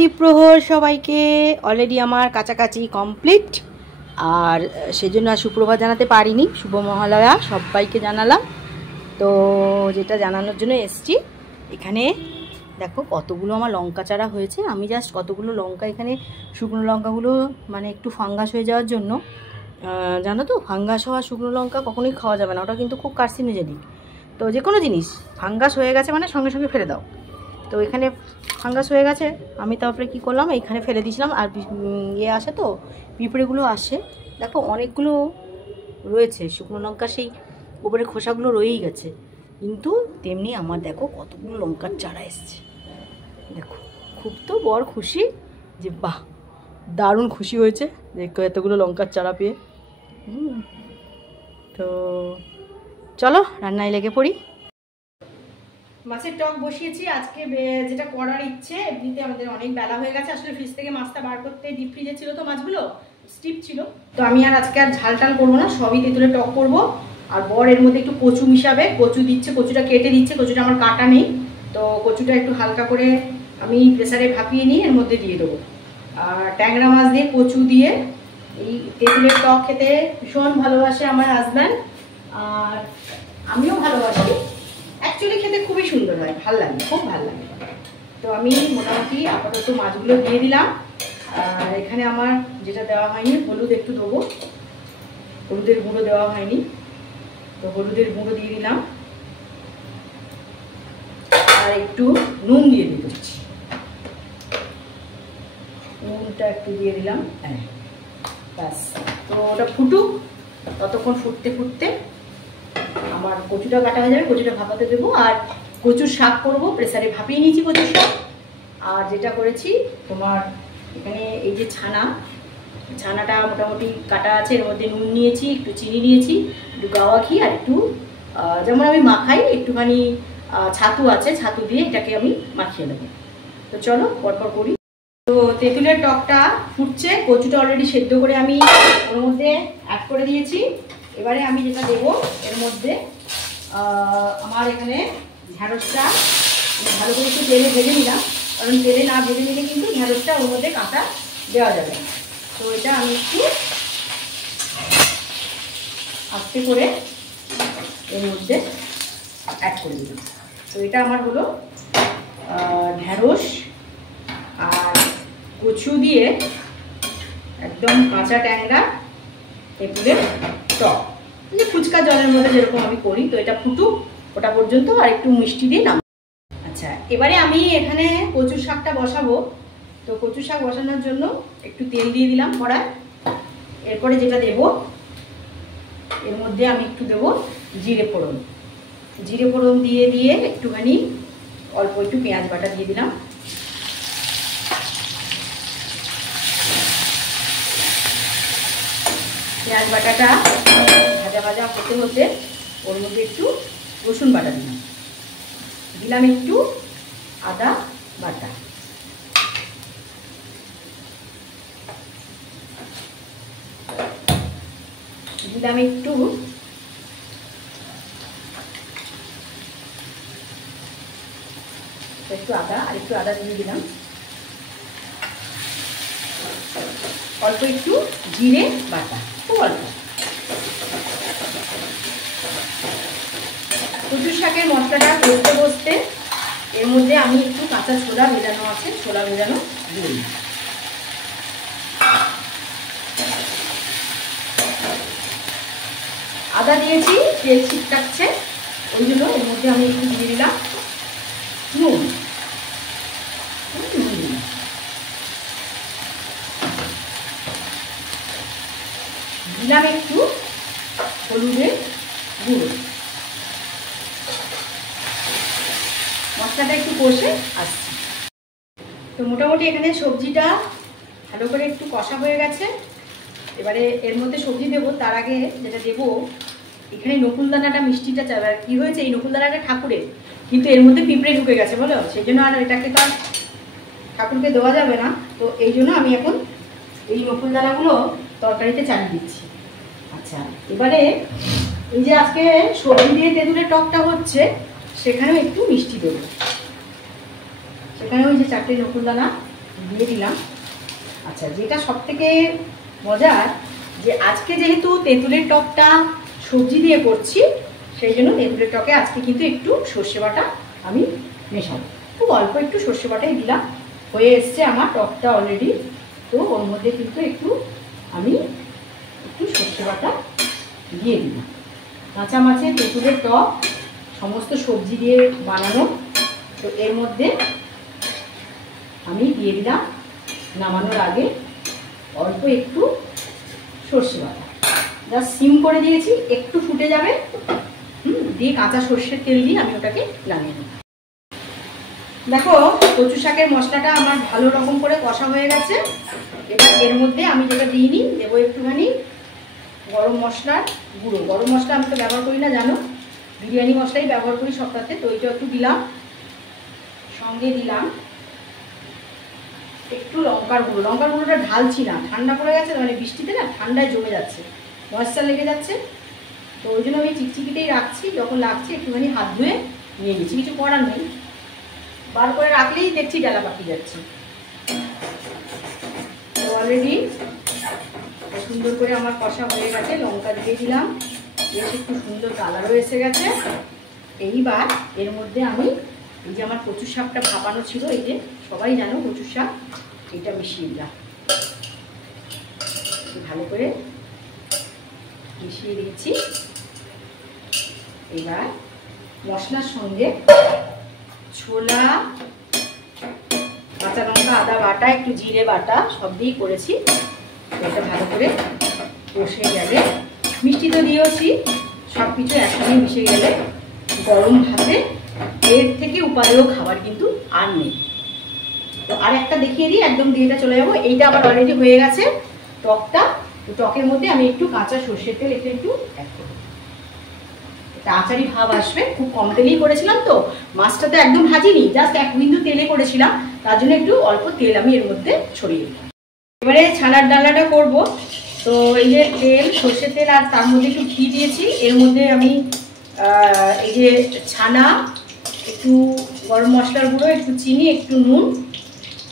দ্বীপ্রহর সবাইকে। অলরেডি আমার কাছাকাছি কমপ্লিট, আর সেজন্য আর সুপ্রভাত জানাতে পারিনি। শুভ মহালয়া সবাইকে জানালাম। তো যেটা জানানোর জন্য এসছি, এখানে দেখো কতগুলো আমার লঙ্কা চারা হয়েছে। আমি জাস্ট কতগুলো লঙ্কা, এখানে শুকনো লঙ্কাগুলো মানে একটু ফাঙ্গাস হয়ে যাওয়ার জন্য, জানো তো ফাঙ্গাস হওয়া শুকনো লঙ্কা কখনোই খাওয়া যাবে না, ওটা কিন্তু খুব কার্সিনোজেনিক। তো যে কোনো জিনিস ফাঙ্গাস হয়ে গেছে মানে সঙ্গে সঙ্গে ফেলে দাও। তো এখানে ফাঙ্গাস হয়ে গেছে, আমি তারপরে কি করলাম, এখানে ফেলে দিয়েছিলাম। আর ইয়ে আসে তো, পিঁপড়েগুলো আসে, দেখো অনেকগুলো রয়েছে শুকনো লঙ্কা, সেই উপরে খোসাগুলো রয়েই গেছে। কিন্তু তেমনি আমার দেখো কতগুলো লঙ্কার চারা এসছে, দেখো খুব তো বড় খুশি যে বাহ, দারুণ খুশি হয়েছে দেখো এতগুলো লঙ্কার চারা পেয়ে। তো চলো রান্নায় লেগে পড়ি। মাছের টক বসিয়েছি আজকে, যেটা করার ইচ্ছে। এমনিতে আমাদের অনেক বেলা হয়ে গেছে, আসলে ফ্রিজ থেকে মাছটা বার করতে ডিপ ফ্রিজে ছিল তো, মাছগুলো স্টিপ ছিল। তো আমি আর আজকে আর ঝাল টাল করবো না, সবই তেঁতুলের টক করবো। আর বর এর মধ্যে একটু কচু মিশাবে, কচু দিচ্ছে, কচুটা কেটে দিচ্ছে, কচুটা আমার কাটা নেই। তো কচুটা একটু হালকা করে আমি প্রেসারে ভাপিয়ে নিয়ে এর মধ্যে দিয়ে দেবো। আর ট্যাংরা মাছ দিয়ে কচু দিয়ে এই তেঁতুলের টক খেতে ভীষণ ভালোবাসে আমার হাজব্যান্ড, আর আমিও ভালোবাসি। অ্যাকচুয়ালি খেতে খুবই সুন্দর হয়, ভালো লাগে, খুব ভালো লাগে। তো আমি মোটামুটি আপাতত মাছগুলো দিয়ে দিলাম। আর এখানে আমার যেটা দেওয়া হয়নি, হলুদ একটু দেবো, হলুদের গুঁড়ো দেওয়া হয়নি, তো হলুদের গুঁড়ো দিয়ে দিলাম। আর একটু নুন দিয়ে দিচ্ছি, নুনটা একটু দিয়ে দিলাম, হ্যাঁ ব্যাস। তো ওটা ফুটুক, ততক্ষণ ফুটতে ফুটতে আমার কচুটা কাটা হয়ে যাবে, কচুটা ভাপাতে দেবো। আর কচুর শাক করবো, প্রেসারে ভাপিয়ে নিয়েছি কচুর শাক। আর যেটা করেছি তোমার, এখানে এই যে ছানাটা মোটামুটি কাটা আছে, এর মধ্যে নুন নিয়েছি, একটু চিনি নিয়েছি, একটু গাওয়া ঘি, আর একটু যেমন আমি মাখাই একটুখানি ছাতু আছে, ছাতু দিয়ে এটাকে আমি মাখিয়ে নেবো। তো চলো পরপর করি। তো তেঁতুলের টকটা ফুটছে, কচুটা অলরেডি সেদ্ধ করে আমি ওর মধ্যে অ্যাড করে দিয়েছি। এবারে আমি যেটা দেবো এর মধ্যে, আমার এখানে ঢ্যাঁড়সটা ভালো করে একটু তেলে ভেজে নিলাম, কারণ তেলে না ভেজে নিলে কিন্তু ঢ্যাঁড়সটা ওর মধ্যে কাঁচা দেওয়া যাবে। তো এটা আমি একটু আস্তে করে এর মধ্যে অ্যাড করে দিলাম। তো এটা আমার হলো ঢ্যাঁড়স আর কচু দিয়ে একদম কাঁচা ট্যাংরা তেঁতুলের টক, যে ফুচকা জলের মধ্যে যেরকম আমি করি। তো এটা ফুটুক ওটা পর্যন্ত, আর একটু মিষ্টি দিয়ে নাম। আচ্ছা, এবারে আমি এখানে কচুর শাকটা বসাবো। তো কচুর শাক বসানোর জন্য একটু তেল দিয়ে দিলাম কড়ায়। এরপরে যেটা দেব, এর মধ্যে আমি একটু দেব জিরে ফোড়ন। জিরে ফোড়ন দিয়ে দিয়ে একটুখানি অল্প একটু পেঁয়াজ বাটা দিয়ে দিলাম। পেঁয়াজ বাটাটা ভাজা ভাজা হতে হতে ওর মধ্যে একটু রসুন বাটা দিলাম, দিলাম একটু আদা বাটা, দিলাম একটু আদা, আর একটু আদা দিয়ে দিলাম, অল্প একটু জিরে বাটা, খুব অল্প। কচুর শাকের মশলাটা কষতে কষতে এর মধ্যে আমি একটু কাঁচা ছোলা ভেজানো আছে, ছোলা ভেজানো দিই। আদা দিয়েছি, তেল ছিটকাচ্ছে, ওই জন্য এর মধ্যে আমি একটু দিয়ে দিলাম নুন, দিলাম একটু হলুদের গুঁড়ো। মশলাটা একটু কষে আসছে। তো মোটামুটি এখানে সবজিটা ভালো করে একটু কষা হয়ে গেছে। এবারে এর মধ্যে সবজি দেবো, তার আগে যেটা দেবো, এখানে নকুলদানাটা মিষ্টিটা কি হয়েছে, এই নকুলদানাটা ঠাকুরের, কিন্তু এর মধ্যে পিঁপড়ে ঢুকে গেছে বলো, সেই জন্য আর এটাকে তো ঠাকুরকে দেওয়া যাবে না। তো এই জন্য আমি এখন এই নকুলদানাগুলো তরকারিতে চালিয়ে দিচ্ছি। আচ্ছা, এবারে এই যে আজকে সবজি দিয়ে তেঁতুলের টকটা হচ্ছে, সেখানেও একটু মিষ্টি দেবো। সেখানে ওই যে 4টে নকুলদানা দিয়ে দিলাম। আচ্ছা, যেটা সব থেকে মজার যে আজকে যেহেতু তেঁতুলের টকটা সবজি দিয়ে করছি, সেই জন্য তেঁতুলের টকে আজকে কিন্তু একটু সর্ষে বাটা আমি মেশাবো। খুব অল্প একটু সর্ষে বাটাই দিলাম। হয়ে এসছে আমার টকটা অলরেডি। তো ওর মধ্যে কিন্তু আমি একটু সর্ষে বাটা দিয়ে দিলাম। কাঁচা মাছের তেঁতুলের টক সমস্ত সবজি দিয়ে বানানো। তো এর মধ্যে আমি দিয়ে দিলাম নামানোর আগে অল্প একটু সর্ষে বাটা। জাস্ট সিম করে দিয়েছি, একটু ফুটে যাবে, দিয়ে কাঁচা সর্ষের তেল দিয়ে আমি ওটাকে নামিয়ে নেব। দেখো, কচু শাকের মশলাটা আমার ভালো রকম করে কষা হয়ে গেছে। এবার এর মধ্যে আমি যেটা দিইনি, দেবো একটুখানি গরম মশলার গুঁড়ো। গরম মশলা আমি তো ব্যবহার করি না, জানো, বিরিয়ানি মশলাই ব্যবহার করি সবটাতে। তো ওইটা একটু দিলাম। সঙ্গে দিলাম একটু লঙ্কার গুঁড়ো। লঙ্কার গুঁড়োটা ঢালছি না, ঠান্ডা পড়ে গেছে, মানে বৃষ্টিতে না ঠান্ডায় জমে যাচ্ছে, ময়েশ্চার লেগে যাচ্ছে। তো ওই জন্য আমি চিকচিকিতেই রাখছি। যখন লাগছে একটুখানি হাত ধুয়ে নিয়ে নিচ্ছি, কিছু করার নেই। বার করে রাখলেই দেখছি ডালা পাকিয়ে যাচ্ছে। তো অলরেডি সুন্দর করে আমার কষা হয়ে গেছে। লঙ্কা দিয়ে দিলাম, বেশ একটু সুন্দর কালারও এসে গেছে। এইবার এর মধ্যে আমি এই যে আমার কচু শাকটা ভাপানো ছিল, এই যে সবাই জানো কচু শাক, এটা মিশিয়ে দিলাম। ভালো করে মিশিয়ে দিয়েছি। এবার মশলার সঙ্গে ছোলা, কাঁচা লঙ্কা, আদা বাটা, একটু জিরে বাটা সব দিয়েই করেছি। এটা ভালো করে কষে গেলে, মিষ্টি তো দিয়েছি, সব কিছু একসঙ্গে মিশে গেলে গরম ভাতে এর থেকে উপাদেয় খাবার কিন্তু আর নেই। তো আর একটা দেখিয়ে দিই, একদম দিয়েটা চলে যাবো। এইটা আবার অলরেডি হয়ে গেছে টকটা। টকের মধ্যে আমি একটু কাঁচা সর্ষের তেল একটু অ্যাড করবো। এটা আচারি ভাব আসবে। খুব কম তেলেই করেছিলাম, তো মাছটা তো একদম ভাজিনি, জাস্ট এক বিন্দু তেলে করেছিলাম, তার জন্য একটু অল্প তেল আমি এর মধ্যে ছড়িয়ে দিলাম। এবারে ছানার ডালনাটা করব। তো এই যে তেল, সর্ষের তেল, আর তার মধ্যে একটু ঘি দিয়েছি। এর মধ্যে আমি এই যে ছানা, একটু গরম মশলার গুঁড়ো, একটু চিনি, একটু নুন,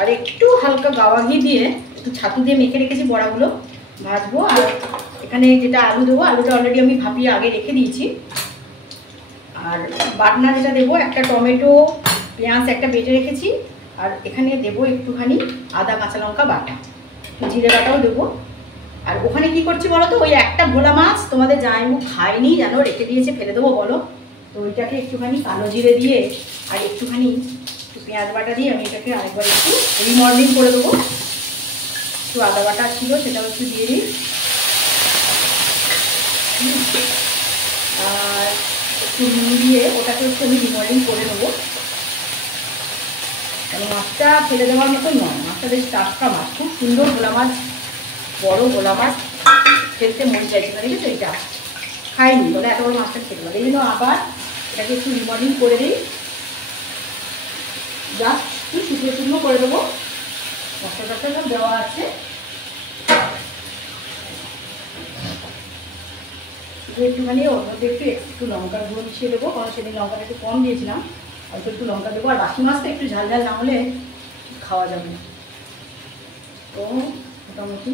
আর একটু হালকা গাওয়া ঘি দিয়ে একটু ছাতু দিয়ে মেখে রেখেছি। বড়াগুলো ভাজবো। আর এখানে যেটা আলু দেবো, আলুটা অলরেডি আমি ভাপিয়ে আগে রেখে দিয়েছি। আর বাটনা যেটা দেবো, একটা টমেটো, পেঁয়াজ একটা বেটে রেখেছি। আর এখানে দেবো একটুখানি আদা, কাঁচা লঙ্কা বাটা, জিরে বাটাও দেবো। আর ওখানে কি করছি বলো তো, ওই একটা ভোলা মাছ তোমাদের জামাইবু খায়নি, জানো, রেখে দিয়েছে, ফেলে দেবো বলো। তো ওইটাকে একটুখানি কালো জিরে দিয়ে আর একটুখানি পেঁয়াজ বাটা দিয়ে আমি এটাকে আরেকবার একটু রিমর্নিং করে দেবো। একটু আদা বাটা ছিল, সেটাও একটু দিয়ে দিই। আর একটু নুন দিয়ে ওটাকে একটু আমি রিমর্নিং করে নেবো। কারণ মাছটা ফেলে দেওয়ার মতো নয়, মাছটা বেশ টাটকা মাছ, খুব সুন্দর ভোলা মাছ, বড় ভোলা মাছ, ফেলতে মন চাইছে না, দেখেছো, এইটা খাইনি বলে এত বড় মাছটা খেতে পারে। এই জন্য আবার এটাকে একটু রিমর্নিং করে দিই, জাস্ট একটু শুকনো শুকনো করে দেবো। মশলাটা সব দেওয়া আছে, একটুখানি ওর মধ্যে একটু লঙ্কার গুঁড়ো মিশিয়ে দেবো, কারণ সেদিন লঙ্কাটা একটু কম দিয়েছিলাম, অল্প একটু লঙ্কা দেবো। আর বাকি মাছটা একটু ঝাল ঝাল না হলে খাওয়া যাবে না। তো মোটামুটি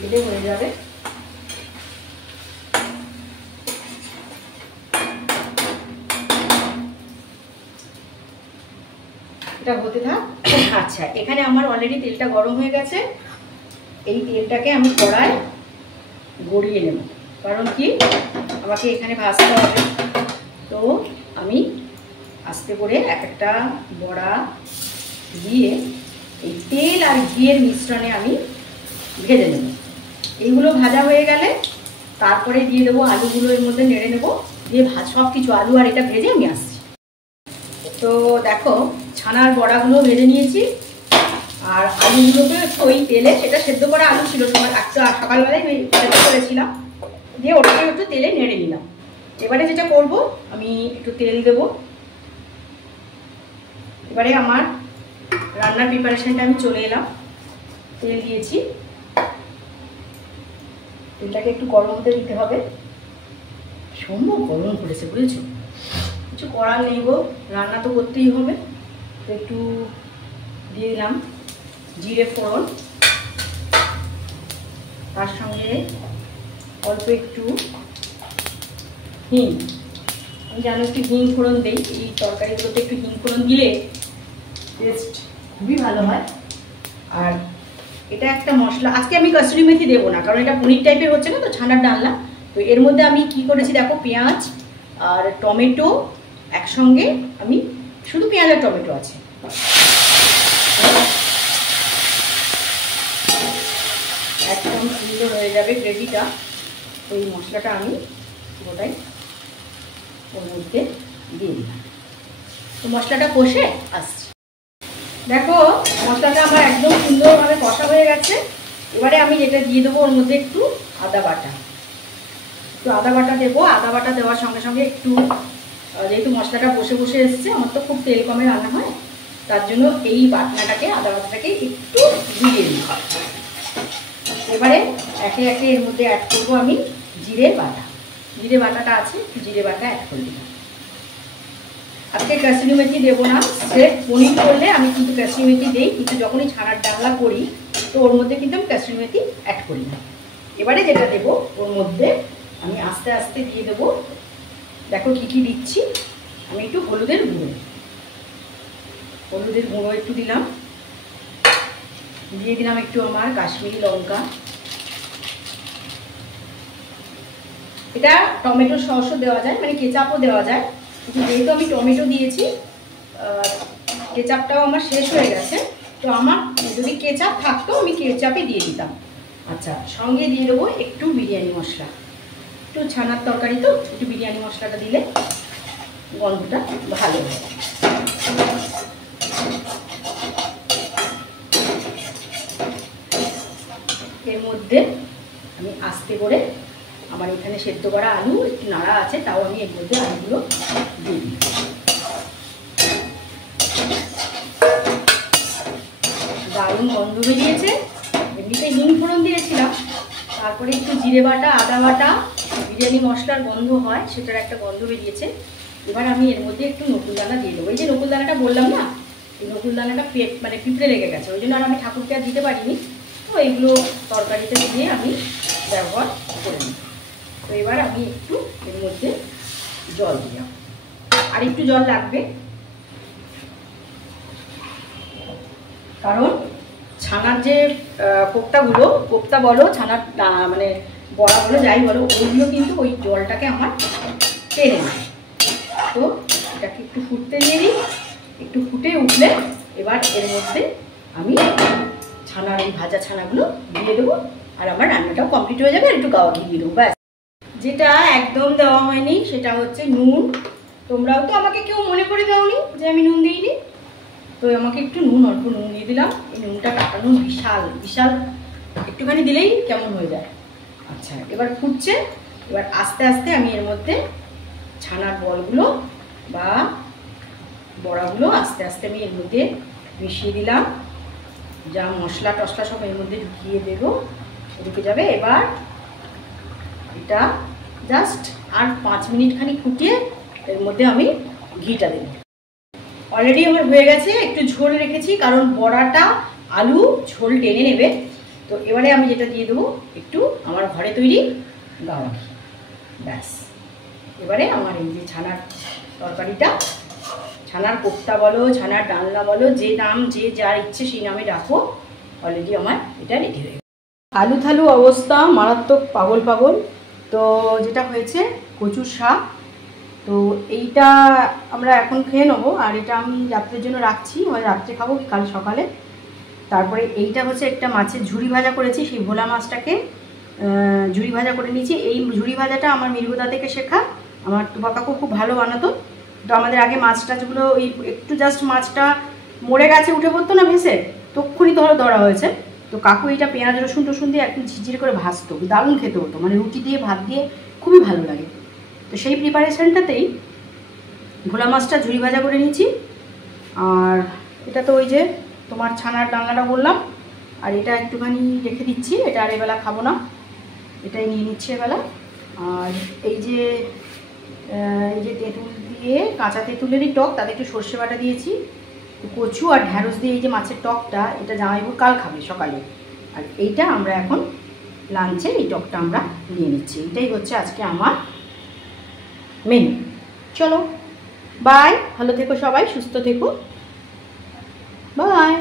কেটে হয়ে যাবে। এটা হতে থাক। আচ্ছা, এখানে আমার অলরেডি তেলটা গরম হয়ে গেছে। এই তেলটাকে আমি কড়ায় গড়িয়ে নেব, কারণ কি আমাকে এখানে ভাজতে হবে। তো আমি আস্তে করে এক একটা বড়া দিয়ে এই তেল আর ঘিয়ের মিশ্রণে আমি ভেজে নেব। এইগুলো ভাজা হয়ে গেলে তারপরে দিয়ে দেবো আলুগুলো, এর মধ্যে নেড়ে নেবো, দিয়ে সব কিছু আলু আর এটা ভেজে আমি আসছি। তো দেখো, ছানার বড়াগুলো ভেজে নিয়েছি, আর আলুগুলোকে একটু ওই তেলে, সেটা সেদ্ধ করা আলু ছিল, সকালবেলায় সেদ্ধ করেছিলাম, দিয়ে ওটাকে একটু তেলে নেড়ে নিলাম। এবারে যেটা করব, আমি একটু তেল দেব। এবারে আমার রান্নার প্রিপারেশনটা আমি চলে এলাম। তেল দিয়েছি, তেলটাকে একটু গরম হতে দিতে হবে। সম্ভব গরম করেছে, বুঝেছো, কিছু করার নেই গো, রান্না তো করতেই হবে। তো একটু দিয়ে দিলাম জিরে ফোড়ন, তার সঙ্গে অল্প একটু হিং। আমি জানো একটু হিং ফোড়ন দিই এই তরকারিগুলোতে, একটু হিং ফোড়ন দিলে টেস্ট খুবই ভালো হয়। আর এটা একটা মশলা, আজকে আমি কসুরি মেথি দেবো না, কারণ এটা পনির টাইপের হচ্ছে না তো, ছানার ডালনা। তো এর মধ্যে আমি কি করেছি দেখো, পেঁয়াজ আর টমেটো একসঙ্গে, আমি শুধু পেঁয়াজ আর টমেটো আছে, একদম সুন্দর হয়ে যাবে গ্রেভিটা। ওই মশলাটা আমি পুরোটাই ওর মধ্যে দিয়ে দিলাম। তো মশলাটা কষে আসছে, দেখো মশলাটা আমার একদম সুন্দরভাবে কষা হয়ে গেছে। এবারে আমি যেটা দিয়ে দেবো ওর মধ্যে একটু আদা বাটা, একটু আদা বাটা দেবো। আদা বাটা দেওয়ার সঙ্গে সঙ্গে একটু, যেহেতু মশলাটা বসে বসে এসছে, আমার তো খুব তেল কমে রান্না হয়, তার জন্য এই বাটনাটাকে, আদা বাটাটাকে একটু দিয়ে দিই। এবারে একে একে এর মধ্যে অ্যাড করবো আমি জিরে বাটা। জিরে বাটাটা আছে, জিরে বাটা অ্যাড করে দিলাম। আজকে কাসুরি মেথি দেবো না, স্রেফ পনির করলে আমি কিন্তু কাসুরি মেথি দিই, কিন্তু যখনই ছানার ডালনা করি তো ওর মধ্যে কিন্তু আমি কাসুরি মেথি অ্যাড করি না। এবারে যেটা দেবো ওর মধ্যে আমি আস্তে আস্তে দিয়ে দেবো, দেখো কি কি দিচ্ছি। আমি একটু হলুদের গুঁড়ো একটু দিলাম, দিয়ে দিলাম একটু আমার কাশ্মীরি লঙ্কা। এটা টমেটো সসও দেওয়া যায়, মানে কেচাপও দেওয়া যায়, কিন্তু যেহেতু আমি টমেটো দিয়েছি, কেচাপটাও আমার শেষ হয়ে গেছে, তো আমার যদি কেচাপ থাকতো আমি কেচাপই দিয়ে দিতাম। আচ্ছা, সঙ্গে দিয়ে দেবো একটু বিরিয়ানি মশলা, একটু ছানার তরকারি তো একটু বিরিয়ানি মশলাটা দিলে গন্ধটা ভালো হয়। এর মধ্যে আমি আস্তে করে, আমার এখানে সেদ্ধ করা আলু একটু নাড়া আছে, তাও আমি এর মধ্যে আলুগুলো দিয়ে দিই। দারুণ গন্ধ বেরিয়েছে। এমনিতে হিং ফোড়ন দিয়েছিলাম, তারপরে একটু জিরে বাটা, আদা বাটা, বিরিয়ানি মশলার গন্ধ হয়, সেটার একটা গন্ধ বেরিয়েছে। এবার আমি এর মধ্যে একটু নকুলদানা দিয়ে দেবো। এই যে নকুলদানাটা বললাম না, এই নকুলদানাটা মানে পিঁপড়ে লেগে গেছে, ওই জন্য আর আমি ঠাকুরকে আর দিতে পারিনি। তো এইগুলো তরকারিতে দিয়ে আমি ব্যবহার করে নিই। তো এবার আমি একটু এর মধ্যে জল দিলাম, আর একটু জল লাগবে, কারণ ছানার যে কোপ্তা বলো, ছানার মানে বড়া বলো, যাই বলো, ওইগুলো কিন্তু ওই জলটাকে আমার টেনে নেয়। তো এটাকে একটু ফুটতে দিয়ে দিই, একটু ফুটে উঠলে এবার এর মধ্যে আমি ছানার এই ভাজা ছানাগুলো দিয়ে দেবো, আর আমার রান্নাটাও কমপ্লিট হয়ে যাবে। আর একটু গাওয়া ঘি দিয়ে দেবো, ব্যাস। যেটা একদম দেওয়া হয়নি সেটা হচ্ছে নুন। তোমরাও তো আমাকে কেউ মনে করে দাওনি যে আমি নুন দিইনি, তো আমাকে একটু অল্প নুন দিয়ে দিলাম। এই নুনটা কাটানো বিশাল একটুখানি দিলেই কেমন হয়ে যায়। আচ্ছা, এবার ফুটছে, এবার আস্তে আস্তে আমি এর মধ্যে ছানার বলগুলো বা বড়াগুলো আস্তে আস্তে আমি এর মধ্যে মিশিয়ে দিলাম। যা মশলা টশলা সব এর মধ্যে ঢুকে যাবে। এবার এটা জাস্ট আর 5 মিনিট খানি ফুটিয়ে এর মধ্যে আমি ঘিটা দেব। অলরেডি আমার হয়ে গেছে, একটু ঝোল রেখেছি কারণ বড়াটা আলু ঝোল টেনে নেবে। তো এবারে আমি যেটা দিয়ে দেবো একটু আমার ঘরে তৈরি গাওয়া ঘি, ব্যাস। এবারে আমার এই যে ছানার তরকারিটা, ছানার কোপ্তা বলো, ছানার ডালনা বলো, যে নাম যে যার ইচ্ছে সেই নামে ডাকো, অলরেডি আমার এটা রেডি হয়ে গেছে। আলু থালু অবস্থা মারাত্মক, পাগল। তো যেটা হয়েছে কচুর শাক, তো এইটা আমরা এখন খেয়ে নেবো, আর এটা আমি রাত্রের জন্য রাখছি, হয় রাত্রে খাবো কি কাল সকালে। তারপরে এইটা হচ্ছে একটা মাছের ঝুড়ি ভাজা করেছি, সেই ভোলা মাছটাকে ঝুড়ি ভাজা করে নিয়েছি। এই ঝুড়ি ভাজাটা আমার মিরগুদা থেকে শেখা, আমার টুপা কাকু খুব ভালো বানাতো। তো আমাদের আগে মাছ টাছগুলো ওই একটু জাস্ট মাছটা মরে গেছে উঠে পড়তো না ভেসে, তক্ষুনি ধরা হয়েছে। তো কাকু এটা পেঁয়াজ রসুন টসুন দিয়ে একটু ঝিরঝির করে ভাজতো, দারুণ খেতে হতো, মানে রুটি দিয়ে ভাত দিয়ে খুবই ভালো লাগে। তো সেই প্রিপারেশনটাতেই ভোলা মাছটা ঝুড়ি ভাজা করে নিয়েছি। আর এটা তো ওই যে তোমার ছানার ডালনাটা বললাম, আর এটা একটুখানি রেখে দিচ্ছি, এটা আর এবেলা খাবো না, এটাই নিয়ে নিচ্ছি এবেলা। আর এই যে তেঁতুল দিয়ে কাঁচা তেঁতুলেরই টক, তাতে একটু সর্ষে বাটা দিয়েছি, কচু আর ঢ্যাঁড়স দিয়ে এই যে মাছের টকটা, এটা জামাইবাবু কাল খাবে সকালে, আর এইটা আমরা এখন লাঞ্চে এই টকটা আমরা নিয়ে নিচ্ছি। এটাই হচ্ছে আজকে আমার মেনু। চলো বাই, ভালো থেকো সবাই, সুস্থ থেকো, বাই।